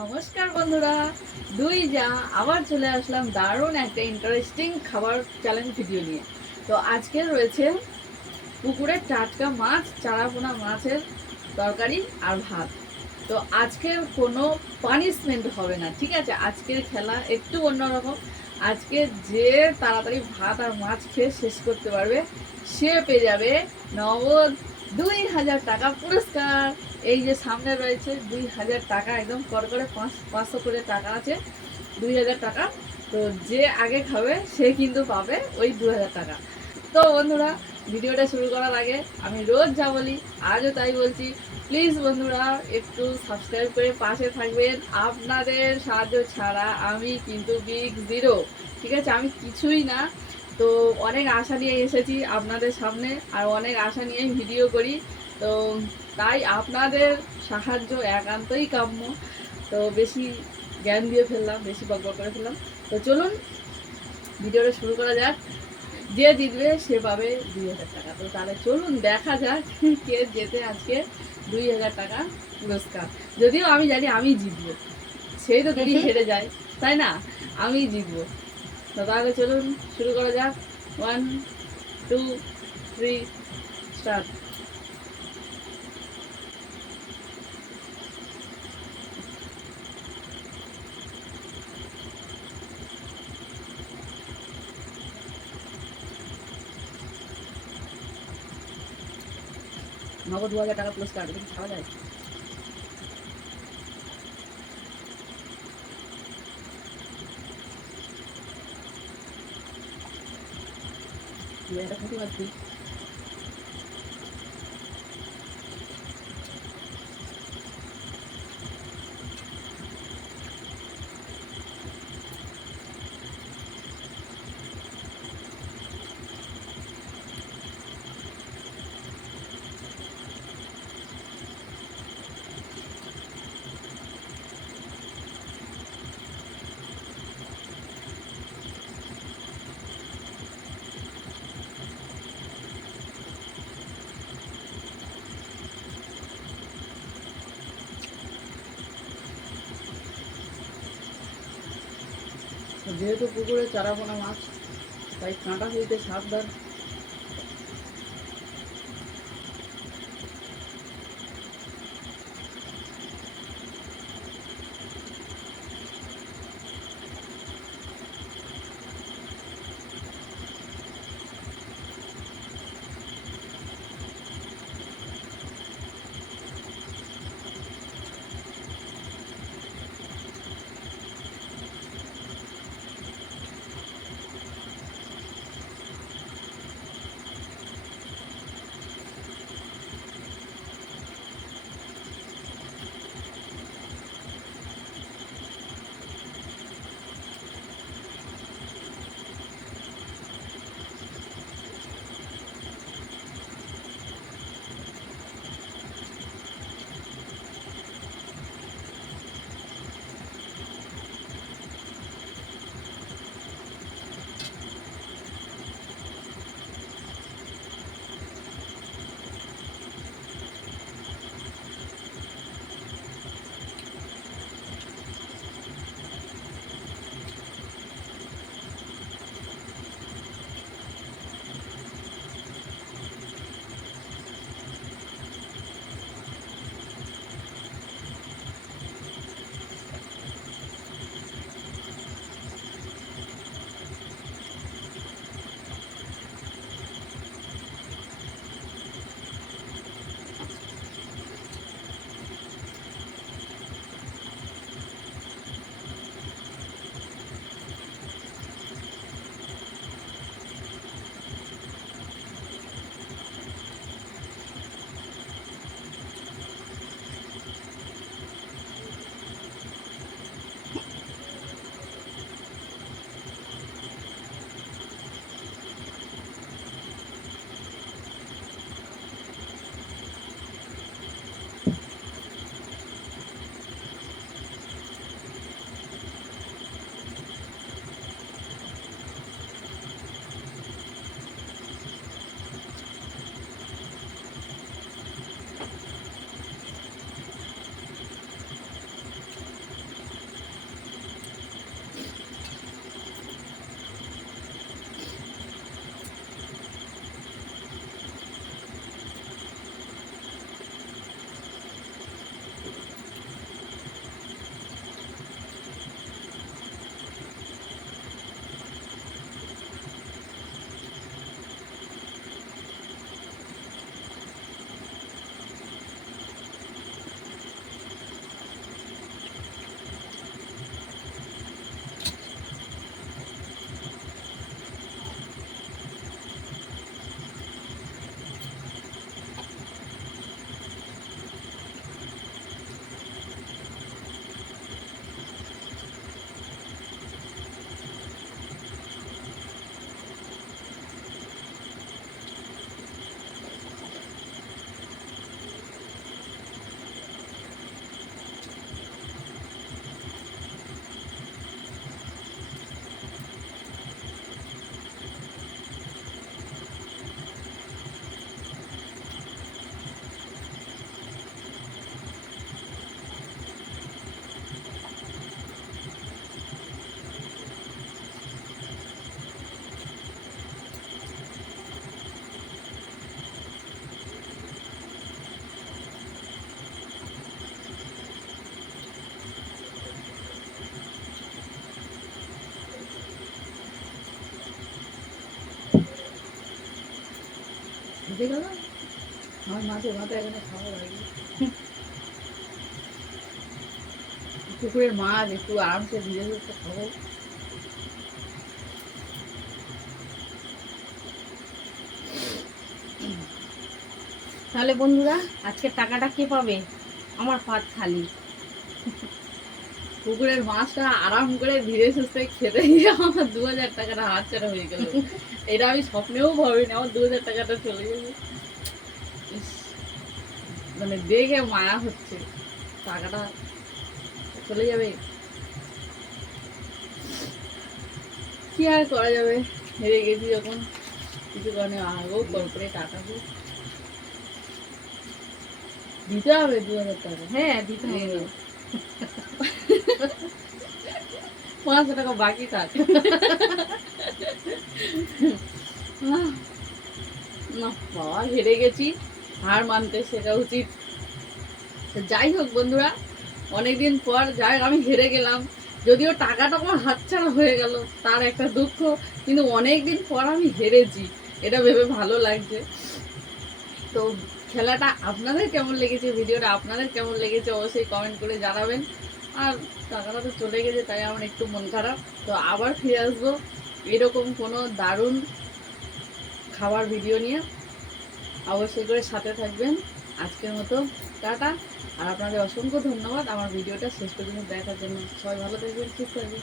নমস্কার বন্ধুরা, দুই যা আবার চলে আসলাম দারুণ একটা ইন্টারেস্টিং খাবার চ্যালেঞ্জ ভিডিও নিয়ে। তো আজকে রয়েছে পুকুরের টাটকা মাছ, চারাপোনা মাছের তরকারি আর ভাত। তো আজকে কোনো পানিশমেন্ট হবে না, ঠিক আছে? আজকের খেলা একটু অন্যরকম। আজকে যে তাড়াতাড়ি ভাত আর মাছ খেয়ে শেষ করতে পারবে সে পেয়ে যাবে নগদ 2000 টাকা পুরস্কার। এই যে সামনে রয়েছে 2000 টাকা, একদম করে 500 করে টাকা আছে, 2000 টাকা। তো যে আগে খাবে সে কিন্তু পাবে ওই 2000 টাকা। তো বন্ধুরা, ভিডিওটা শুরু করার আগে আমি রোজ যা বলি আজও তাই বলছি, প্লিজ বন্ধুরা একটু সাবস্ক্রাইব করে পাশে থাকবেন। আপনাদের সাহায্য ছাড়া আমি কিন্তু বিগ জিরো, ঠিক আছে? আমি কিছুই না। তো অনেক আশা নিয়ে এসেছি আপনাদের সামনে, আর অনেক আশা নিয়েই ভিডিও করি। তো তাই আপনাদের সাহায্য একান্তই কাম্য। তো বেশি জ্ঞান দিয়ে ফেললাম, বেশি বকবক করে ফেললাম। তো চলুন ভিডিওটা শুরু করা যাক। যে জিতবে সে পাবে 2000 টাকা। তো তাহলে চলুন দেখা যাক কে জেতে আজকে 2000 টাকা পুরস্কার। যদিও আমি জানি আমি জিতবো, সেই তো যদি হেরে যায়, তাই না? আমি জিতবো। তো তাহলে চলুন শুরু করা যাক। 1 2 3 স্টার্ট। নগদ 2000 টাকা পুরস্কার, এটা কি খাওয়া যায়? এটা খেতে পারছি। যেহেতু পুকুরে চারাপোনা মাছ, তাই কাঁটা হইতে সাবধান। দেখো না আমার মাছের মাথা এখানে খাওয়া লাগে। পুকুরের মাছ একটু আরামসে ধীরে ধীরে খাবো। তাহলে বন্ধুরা আজকে টাকাটা কে পাবে? আমার পাত খালি। পুকুরের মাছটা আরাম করে ধীরে সুস্থে খেতে গিয়ে আমার 2000 টাকাটা হাতছাড়া হয়ে গেল। এটা আমি স্বপ্নেও ভাবিনি আমার 2000 টাকাটা চলে যাবে। ইস, মানে দেখে মায়া হচ্ছে, টাকাটা চলে যাবে। কি আর করা যাবে, হেরে গেছি যখন কিছু কারণে আগেও কল করে টাকা দিতে হবে 2000 টাকা। হ্যাঁ দিতে হবে। 500 টাকা বাকি থাক। না না বাবা, হেরে গেছি, হার মানতে শেখা উচিত। তো যাই হোক বন্ধুরা, অনেকদিন পর যাই আমি হেরে গেলাম, যদিও টাকাটা আমার হাতছাড়া হয়ে গেল তার একটা দুঃখ, কিন্তু অনেকদিন পর আমি হেরেছি, এটা ভেবে ভালো লাগছে। তো খেলাটা আপনাদের কেমন লেগেছে, ভিডিওটা আপনাদের কেমন লেগেছে অবশ্যই কমেন্ট করে জানাবেন। আর টাকাটা তো চলে গেছে তাই আমার একটু মন খারাপ। তো আবার ফিরে আসবো এরকম কোনো দারুণ খাবার ভিডিও নিয়ে, অবশ্যই করে সাথে থাকবেন। আজকের মতো টাটা। আর আপনাদের অসংখ্য ধন্যবাদ আমার ভিডিওটা শেষ পর্যন্ত দেখার জন্য। সবাই ভালো থাকবেন, সুস্থ থাকবেন।